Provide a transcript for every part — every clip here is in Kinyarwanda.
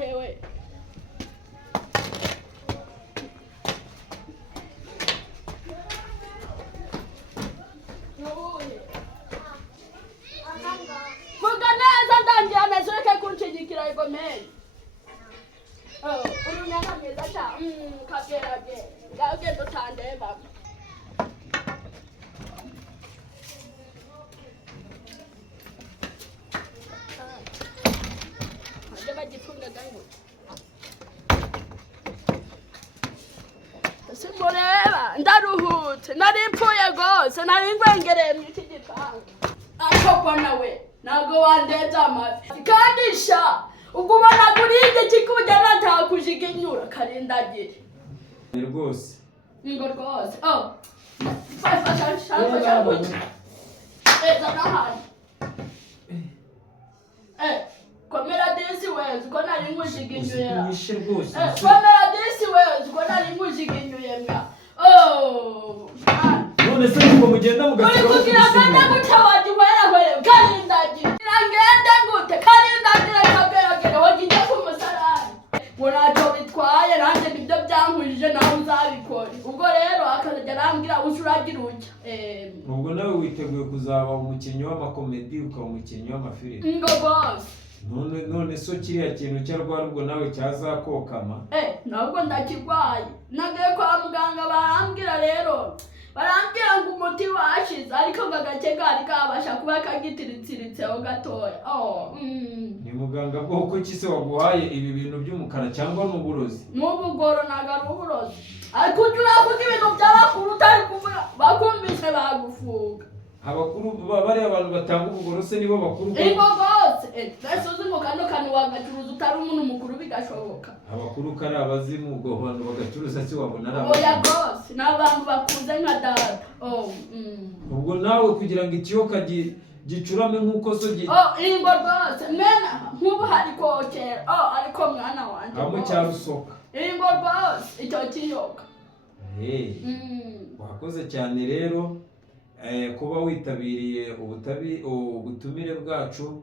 hewe vuga neza ndangiye amezureke kunshigikira igomeri urunyana mwiza cyane kagerage ngagenda utandeba simureba ndaruhutse nari mpfuye rwose nari ngwengereye mu iki gipangu ariko nawe ntabwo wandeze amafi kandi sha ubwo ubona kuriye kikujya natakujiginyura karindagire rwose ngo rwose fasha guca eza nahandi komera disi wezi ko nari nkujiginyuye komera disi wezi ko nari nkujiginyuye mwa none se ngo mugenda mugasaba uri kugira kandi gute wagiwera karindagire ngende gute karindagire kageragere wagiye ku musarani ngo ntacyo bitwaye nanjye nibyo byankujije nawe uzabikora ubwo rero akazajya arambwira uragira ujya ubwo nawe witeguye kuzaba umukinnyi w'amakomedi ukaba umukinnyi w'amafilime ngo bose none so kiriya kintu cyarwara ubwo nawe cyazakokama ntabwo ndakirwaye nagiye kwa muganga barambwira rero barambwira ngo umuti washize ariko ngo agake kari kabasha kuba kagitiritsiritseho gatoya ni muganga bwoko ki se waguhaye ibi bintu by'umukara cyangwa n'uburozi n'ubugoro ntabwo ari uburozi ariko ujya uravuga ibintu by'abakuru utari kuvuga bakumvise bagufunga abakuru bariya abantu batanga ubugoro se nibo bakuru ingo bose mbese uzi ngo kano kantu wagacuruza utari umuntu mukuru bigashoboka abakuru kari abazimu ubwo bantu bagacuruza si wabona ari oya bose ni abantu bakuze nka data ubwo nawe kugira ngo ikiyoka gicurame nk'uko so ingo rwose mena nk'ubu hari kokera ariko mwana wanjye abo cyarusoka ingo rwose icyo kiyoka wakoze cyane rero kuba witabiriye ubutumire bwacu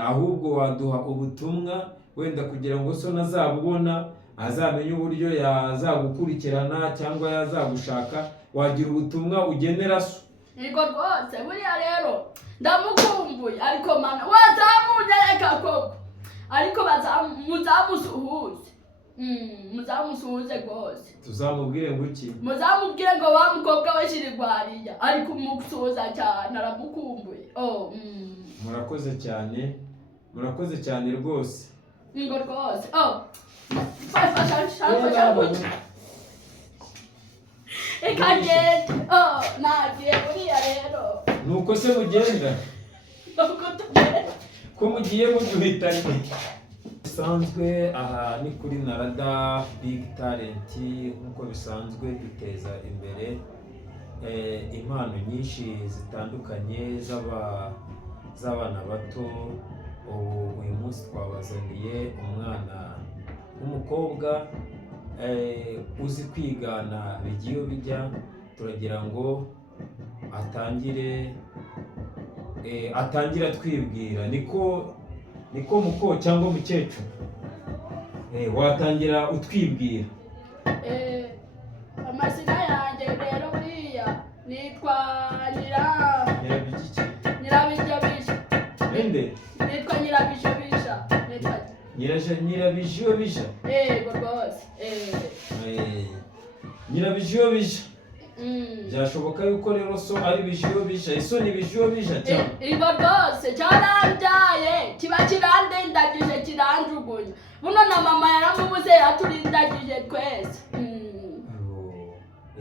ahubwo waduha ubutumwa wenda kugira ngo so nazabubona azamenye uburyo yazagukurikirana cyangwa yazagushaka wagira ubutumwa ugenera so yego rwose buriya rero ndamukumbuye ariko mana wazamunyereka koko ariko muzamusuhuze muzamusuhuze rwose tuzamubwire ngo iki muzamubwire ngo wa mukobwa we shirigwariya ariko umusuhuza cyane aramukumbuye murakoze cyane rwose ngo rwose fasha guca ikagenda nagiye buriya rero nuko se mugenda ko mugiye muduhitanye bisanzwe aha ni kuri Narada Big Talent nk'uko bisanzwe duteza imbere impano nyinshi zitandukanye z'abana bato uyu munsi twabazaniye umwana w'umukobwa uzi kwigana bigiye bijya turagira ngo atangire twibwira niko muko cyangwa mukecuru watangira utwibwira amazina yanjye rero buriya nitwa Nyirabijobisha nitwa Nyirabijobisha yego rwose Nyirabijobisha byashoboka yuko rero so ari bijobisha iso ni bijobisha cyane ingo rwose cyarambyaye kiba kirandendagije kiranjugunya buno na mama yaramubuze yaturindagije twese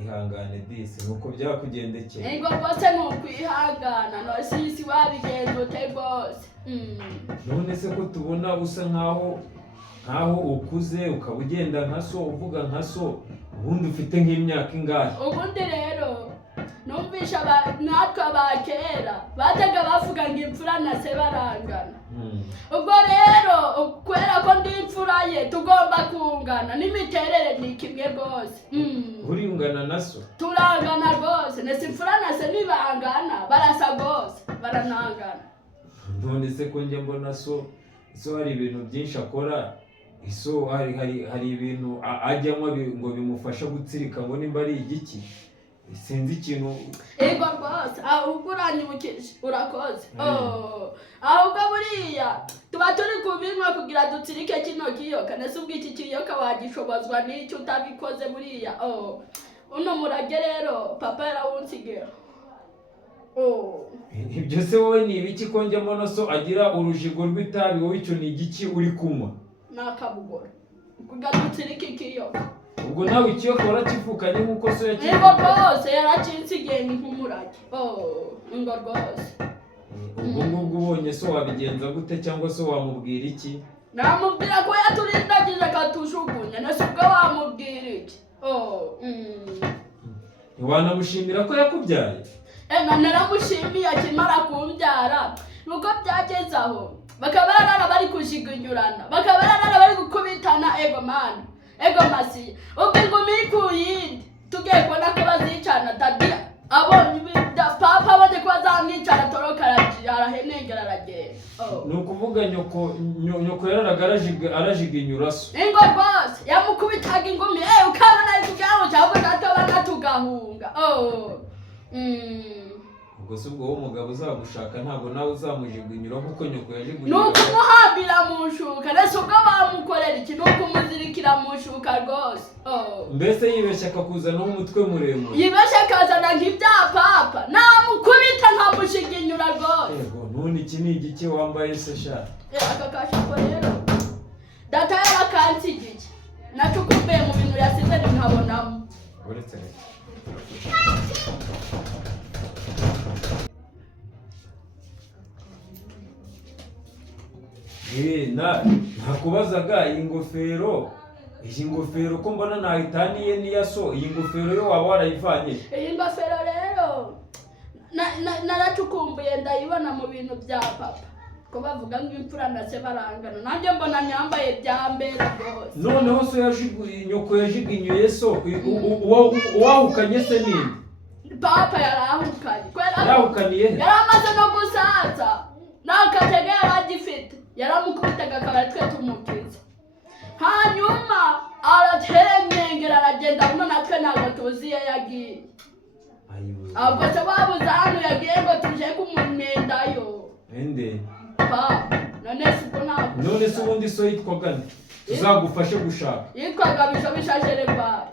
ihangane disi nuko byakugendekeye ingo rwose nukwihangana no sisi wabigenza ute rwose none se ko tubona usa nkaho ukuze ukaba ugenda nka so uvuga nka so ubundi ufite nk'imyaka ingahe ubundi rero numvisha natwe abakera bajyaga bavuga ngo imfura na se barangana ubwo rero kubera ko ndi imfura ye tugomba kungana n'imiterere ni kimwe rwose uringana na so turangana rwose nese imfura na se ntibangana barasa rwose baranangana none se ko njye mbona so hari ibintu byinshi akora iso hari ibintu ajyamo ngo bimufasha gutsirika ngo nimba ari igiki sinzi ikintu. Ego rwose ahubwo uranyibukije urakoze. Ahubwo buriya tuba turi kubinywa kugira dutsirike kino kiyoka, nese ubwo iki kiyoka wagishobozwa n'icyo utabikoze buriya. Uno murage rero papa yarawunsigira. Ibyo se wowe ni ibiki ko njyamo na so agira urujigo rw'itabi, wowe icyo ni igiki uri kunywa? Nakabugora kugira dutsirike ikiyoka. Ubwo nawe ikiyoka warakivukanye nk'uko so yakivuga? Ego rwose yarakinsigiye ni nk'umurage. Ngo rwose. Ubwo ngubwo ubonye so wabigenza gute cyangwa se wamubwira iki? Namubwira ko yaturindagije akatushugunya, nese ubwo wamubwira iki? Ntiwanamushimira ko yakubyaye? Naramushimiye akimara kumbyara, nuko byageze aho bakaba barara bari kujiginyurana, bakaba barara bari gukubitana. Ego mani, ego masi, ubwo ingumi iri ku yindi tugiye kubona ko bazicana. Dadi abonye papa abonye ko bazamwicana toroka arahenengera aragenda. Ni ukuvuga nyoko yararaga arajiginyura so? Ingo rwose yamukubitaga ingumi, ukabona ari kugira ngo cyangwa natobana tugahunga. Ubwo se ubwo umugabo uzagushaka ntabwo nawe uzamujiginyura kuko nyoko yajiginyura? Nuko umuhambira mu nshuka, nese ubwo bamukorera iki? Nuko umuzirikira mu nshuka rwose. Mbese yibeshya akakuzanaho umutwe muremure? Yibeshya akazana nk'ibya papa, namukubita nkamushiginyura rwose. Yego none iki ni igiki wambaye se sha? Aka kashapo rero data yarakansigiye, nacukumbuye mu bintu yasize nkabonamo. Uretse reka nakubazaga iyi ngofero ko mbona nahitaniye niya so, iyi ngofero yo waba warayivanye? Iyi ngofero rero naracukumbuye ndayibona mu bintu bya papa, ko bavuga ngo imfura na se barangana, nanjye mbona nyambaye bya mbere rwose. Noneho so nyoko yajiginyuye so, uwahukanye se ninde? Papa yarahukanye. Yarahukaniye he? Yaramaze no gusaza, nta katege yaragifite, yaramukubitaga akaba twe tumukiza, hanyuma araterengera aragenda, buno natwe ntabwo tuzi iyo yagiye. Ahubwo se wabuze hano yagiye ngo tuje kumumendayo. Ende? Papa, none se ubwo ntabwo. None se ubundi so yitwaga nde? Tuzagufashe gushaka. Yitwaga Bisho Jerebari.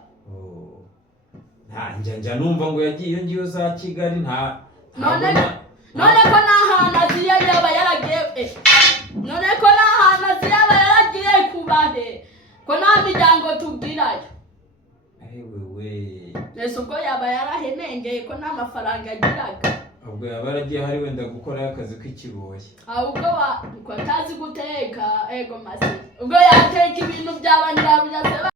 Njya numva ngo yagiye iyo ngiyo za Kigali none ko nta hantu aziye yaba yaragiye. None ko nta hantu aziye yaba yaragiye kubahe, ko nta miryango tubwirayo. Nese ubwo yaba yarahenengeye ko nta mafaranga agiraga. Ubwo yaba yaragiye hari wenda gukorayo akazi k'ikiboye. Ahubwo ko atazi guteka. Ego masi, ubwo yateka ibintu by'abanyirabuja